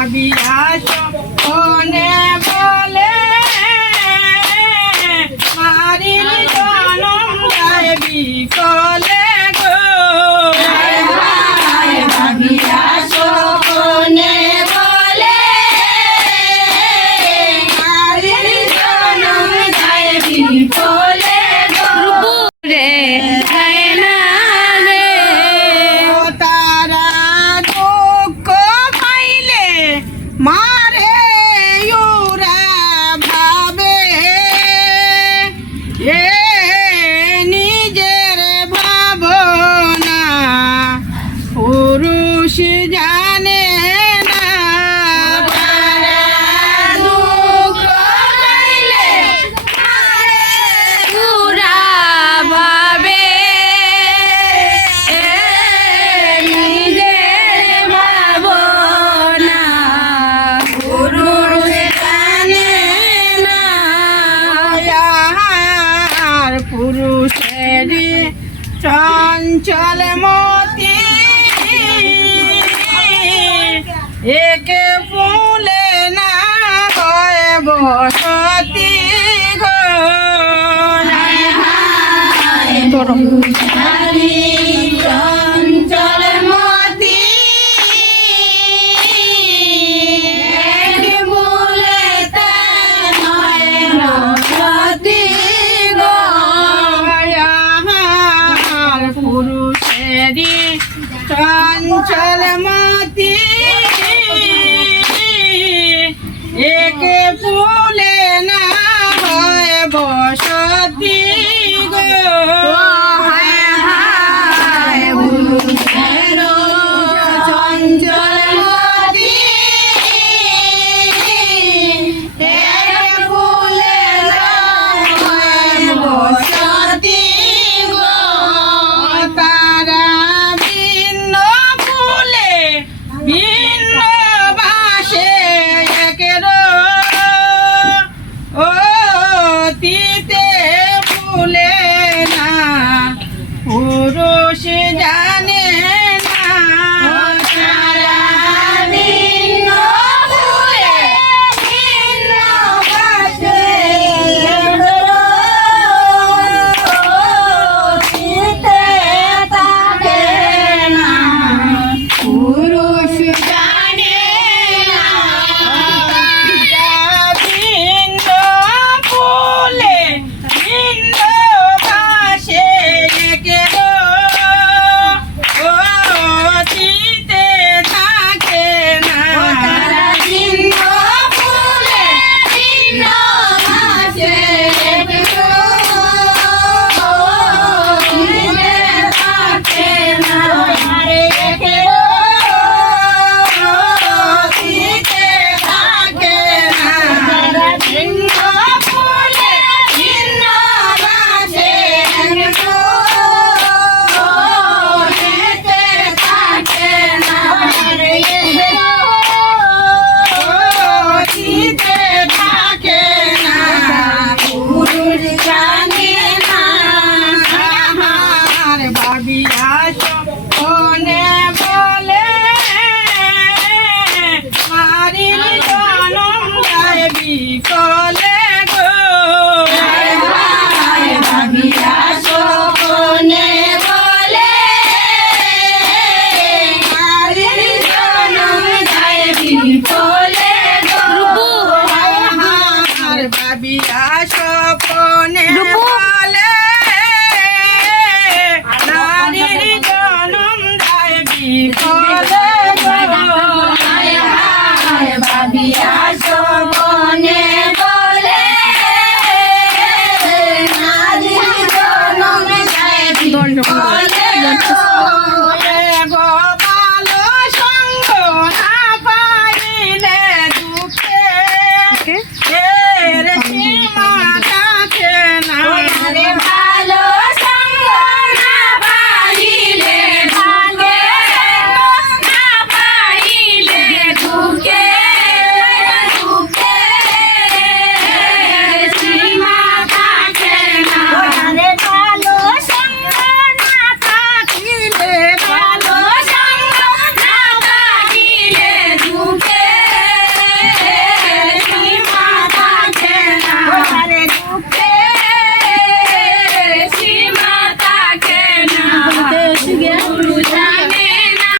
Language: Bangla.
কোনে বলে মারির জনম যায় বিকলে গো ভাবিয়া কোনে বলে মারির জনম যায় বিকলে গো রে মারে ওরা ভাবে এ নিজের ভাবনা পুরুষ জানে না দুঃখ পাইলে মারে ওরা ভাবে নিজের ভাবনা পুরুষেরই চঞ্চল মতি একে ফুলে না হয় বসতি গো চঞ্চল মতি ফুলে তা নয় বসতি পুরুষেরই চঞ্চল মতি একে ফুলে না হয় বসতি গো চঞ্চল মতি একে ফুলে না হয় বসতি ভিন্ন বাসে একের অতীতে ফুলে না পুরুষ জানে না তারা ভিন্ন ফুলে ভিন্ন বাসে অতীতে থাকে না পুরুষ জানে না ভিন্ন ফুলে ভিন্ন বাসে একের অতীতে থাকে না ভিন্ন ফুলে ভিন্ন বাসে একের অতীতে থাকে না একের কোনে বলে মারির জনম যায় বিকলে গো ভাবিয়া কোনে বলে মারির জনম যায় বিকলে গো ভাবিয়া কোনে বলে নারীর জনম যায় বিকলে গো ভাবিয়া